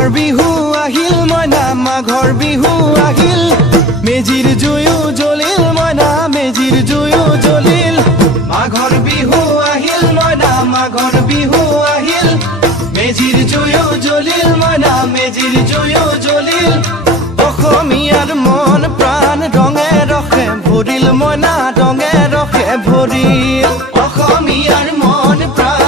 মাঘৰ বিহু আহিল মইনা মাঘৰ বিহু আহিল মেজিৰ জুয়ো জ্বলিল মইনা মেজিৰ জুয়ো জ্বলিল মাঘৰ বিহু আহিল মইনা মাঘৰ বিহু আহিল মেজিৰ জুয়ো জ্বলিল মইনা মেজিৰ জুয়ো জ্বলিল অসমীয়াৰ মন প্ৰাণ ৰঙে ৰসে ভৰিল মইনা ৰঙে ৰসে ভৰিল অসমীয়াৰ মন প্ৰাণ